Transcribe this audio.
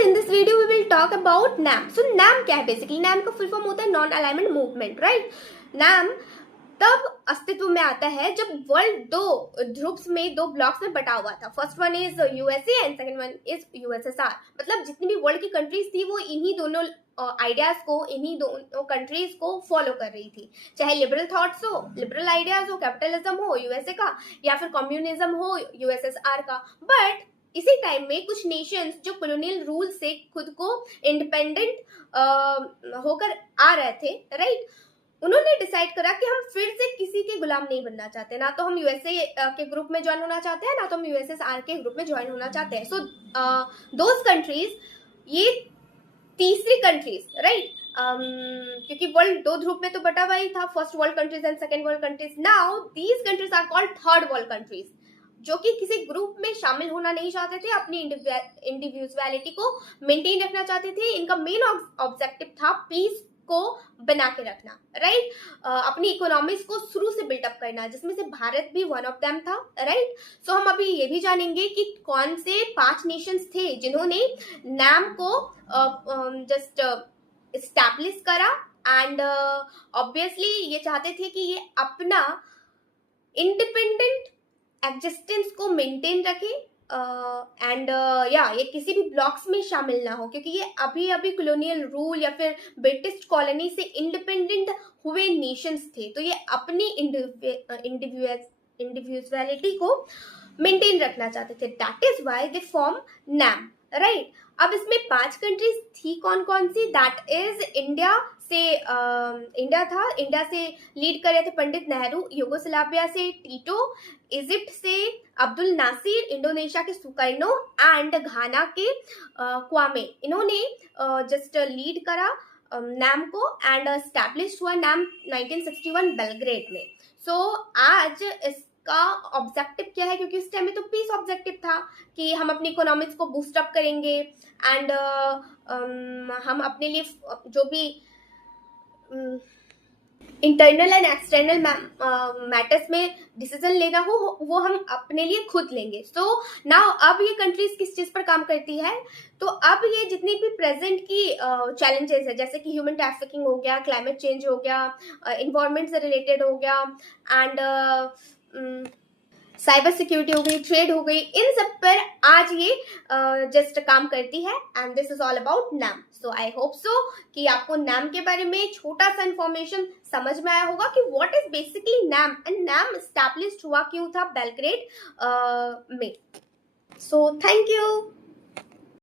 in this video we will talk about NAM. So NAM क्या है basically? NAM का full form होता है non alignment movement, right? NAM तब अस्तित्व में आता है जब वर्ल्ड दो ग्रुप्स में, दो ब्लॉक्स में बटा हुआ था. First one is USA and second one is USSR. मतलब जितनी भी वर्ल्ड की कंट्रीज थी वो इन्हीं दोनों आइडियाज को, इन्हीं दोनों कंट्रीज को फॉलो कर रही थी. चाहे लिबरल थॉट्स हो, लिबरल आइडियाज हो, कैपिटलिज्म हो यूएसए का, या फिर कम्युनिज्म हो यूएसएसआर का. बट इसी टाइम में कुछ नेशंस जो कॉलोनियल रूल से खुद को इंडिपेंडेंट होकर आ रहे थे, राइट, उन्होंने डिसाइड करा कि हम फिर से किसी के गुलाम नहीं बनना चाहते. ना तो हम यूएसए के ग्रुप में ज्वाइन होना चाहते हैं, ना तो हम यूएसएसआर के ग्रुप में ज्वाइन होना चाहते हैं. सो दोज कंट्रीज, ये तीसरी कंट्रीज, राइट, क्योंकि वर्ल्ड दो ग्रुप में तो बटा हुआ ही था, first world countries and second world countries. Now these countries are called third world countries, जो कि किसी ग्रुप में शामिल होना नहीं चाहते थे, अपनी इंडिविजुअलिटी को मेंटेन रखना चाहते थे. इनका मेन ऑब्जेक्टिव था पीस को बना के रखना, राइट, अपनी इकोनॉमिक्स को शुरू से बिल्डअप करना, जिसमें से भारत भी वन ऑफ देम था, राइट. सो हम अभी ये भी जानेंगे कि कौन से 5 नेशंस थे जिन्होंने नाम को जस्ट एस्टैब्लिश करा एंड ऑब्वियसली ये चाहते थे कि ये अपना इंडिपेंडेंट एग्जिस्टेंस को मेंटेन रखे एंड ये किसी भी ब्लॉक्स में शामिल ना हो, क्योंकि ये अभी अभी कॉलोनियल रूल या फिर ब्रिटिश कॉलोनी से इंडिपेंडेंट हुए नेशंस थे. तो ये अपनी इंडिविजुअलिटी को मेंटेन रखना चाहते थे. That is why they form NAM, right. अब इसमें 5 कंट्रीज थी कौन कौन सी? दैट इज इंडिया से इंडिया था, इंडिया से लीड कर रहे थे पंडित नेहरू, युगोस्लाविया से टीटो, इजिप्ट से अब्दुल नासिर, इंडोनेशिया के सुकर्नो एंड घाना के क्वामे. इन्होंने जस्ट लीड करा नाम को एंड एस्टैब्लिश हुआ नाम 1961 बेलग्रेड में. सो आज इसका ऑब्जेक्टिव क्या है? क्योंकि इस टाइम में तो पीस ऑब्जेक्टिव था कि हम अपनी इकोनॉमिक्स को बूस्ट अप करेंगे एंड हम अपने लिए जो भी इंटरनल एंड एक्सटर्नल मैटर्स में डिसीजन लेना हो वो हम अपने लिए खुद लेंगे. सो नाउ अब ये कंट्रीज किस चीज पर काम करती है? तो अब ये जितनी भी प्रेजेंट की चैलेंजेस है, जैसे कि ह्यूमन ट्रैफिकिंग हो गया, क्लाइमेट चेंज हो गया, इन्वायरमेंट से रिलेटेड हो गया एंड साइबर सिक्योरिटी हो गई, ट्रेड हो गई, इन सब पर आज ये जस्ट काम करती है and this is all about NAM. So I hope so कि आपको नैम के बारे में छोटा सा इंफॉर्मेशन समझ में आया होगा कि what is basically NAM and NAM established हुआ क्यों था बेलग्रेड में. So thank you.